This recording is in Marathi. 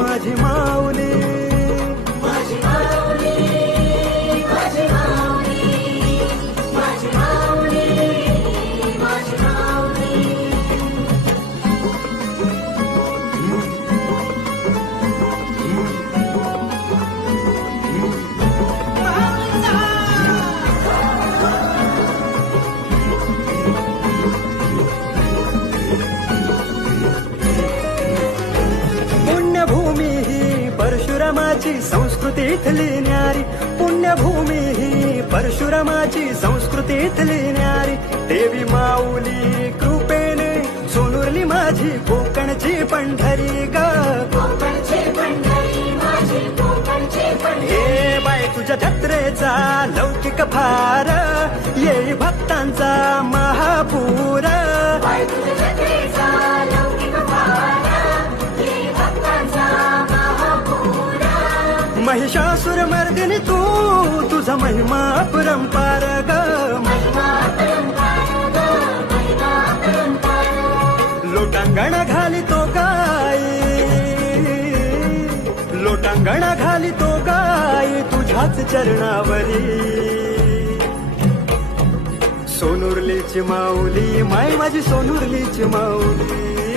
माझी माऊली परशुरामाची संस्कृती इथली न्यारी. पुण्यभूमी ही परशुरामाची संस्कृती इथली न्यारी. देवी माऊली कृपेने सोनुरली माझी कोकणची पंढरी ग. हे बाय तुझ्या जत्रेचा लौकिक फार येई भक्तांचा महिषासुर मर्दिनी तू तुझा महिमा परंपार ग महिमा लोटांगण घाली तो गाय लोटांगण घाली तो गाय तुझ्याच चरणावरी. सोनुरलीची माऊली माय माझी सोनुरलीची माऊली.